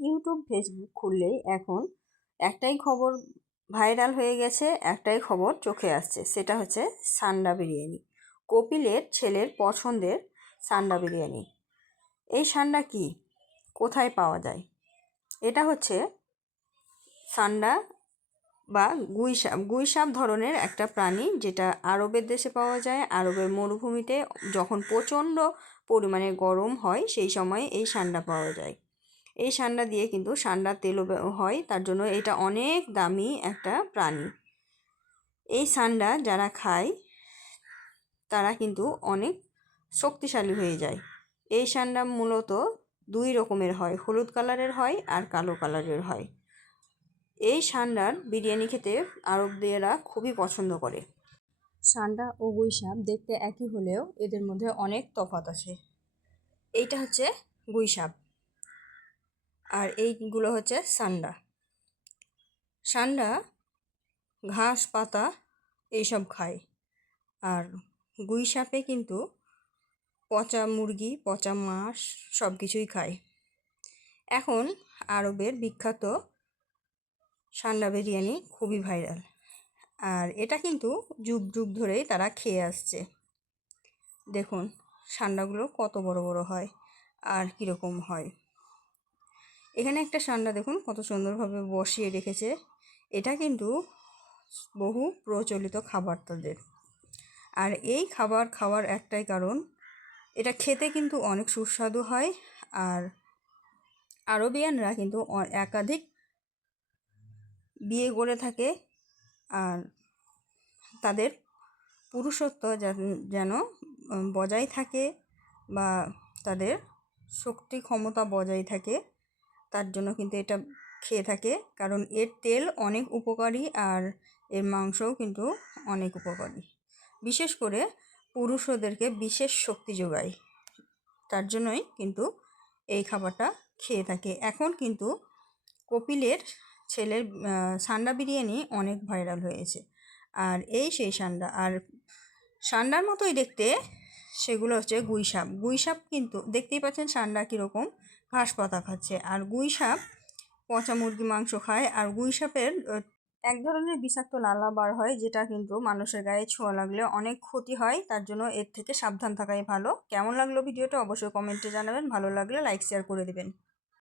YouTube Facebook খুললেই এখন একটাই খবর ভাইরাল হয়ে গেছে, একটাই খবর চোখে আসছে, সেটা হচ্ছে সান্ডা বিরিয়ানি। কপিলের ছেলের পছন্দের সান্ডা বিরিয়ানি। এই সান্ডা কি, কোথায় পাওয়া যায়? এটা হচ্ছে সান্ডা বা গুইসাপ ধরনের একটা প্রাণী, যেটা আরবের দেশে পাওয়া যায়। আরবের মরুভূমিতে যখন প্রচণ্ড পরিমাণে গরম হয় সেই সময় এই সান্ডা পাওয়া যায়। এই সান্ডা দিয়ে কিন্তু সান্ডার তেলও হয়, তার জন্য এটা অনেক দামি একটা প্রাণী। এই সান্ডা যারা খায় তারা কিন্তু অনেক শক্তিশালী হয়ে যায়। এই সান্ডা মূলত দুই রকমের হয়, হলুদ কালারের হয় আর কালো কালারের হয়। এই সান্ডার বিরিয়ানি খেতে আরবদেরা খুবই পছন্দ করে। সান্ডা ও গুইসাপ দেখতে একই হলেও এদের মধ্যে অনেক তফাৎ আছে। এইটা হচ্ছে গুইসাপ আর এইগুলো হচ্ছে সান্ডা। সান্ডা ঘাস পাতা এইসব খায়, আর গুইসাপে কিন্তু পচা মুরগি, পচা মাছ সব কিছুই খায়। এখন আরবের বিখ্যাত সান্ডা বিরিয়ানি খুবই ভাইরাল, আর এটা কিন্তু যুগ যুগ ধরেই তারা খেয়ে আসছে। দেখুন সান্ডাগুলো কত বড় বড় হয় আর কীরকম হয়। এখানে একটা সান্ডা দেখুন কত সুন্দরভাবে বসিয়ে রেখেছে। এটা কিন্তু বহু প্রচলিত খাবার তাদের। আর এই খাবার খাওয়ার একটাই কারণ, এটা খেতে কিন্তু অনেক সুস্বাদু হয়। আর আরবিয়ানরা কিন্তু একাধিক বিয়ে করে থাকে, আর তাদের পুরুষত্ব যেন বজায় থাকে বা তাদের শক্তি ক্ষমতা বজায় থাকে, তার জন্য কিন্তু এটা খেয়ে থাকে। কারণ এর তেল অনেক উপকারী আর এর মাংসও কিন্তু অনেক উপকারী। বিশেষ করে পুরুষদেরকে বিশেষ শক্তি যোগায়, তার জন্যই কিন্তু এই খাবারটা খেয়ে থাকে। এখন কিন্তু কপিলের ছেলের সান্ডা বিরিয়ানি অনেক ভাইরাল হয়েছে। আর এই সেই সান্ডা, আর সান্ডার মতোই দেখতে সেগুলো হচ্ছে গুইসাপ। গুইসাপ কিন্তু দেখতেই পাচ্ছেন সান্ডা কীরকম ঘাস পাতা খাচ্ছে, আর গুইসাপ পচা মুরগি মাংস খায়। আর গুইসাপের এক ধরনের বিষাক্ত লালা বার হয়, যেটা কিন্তু মানুষের গায়ে ছোঁয়া লাগলে অনেক ক্ষতি হয়, তার জন্য এর থেকে সাবধান থাকাই ভালো। কেমন লাগলো ভিডিওটা অবশ্যই কমেন্টে জানাবেন, ভালো লাগলে লাইক শেয়ার করে দেবেন।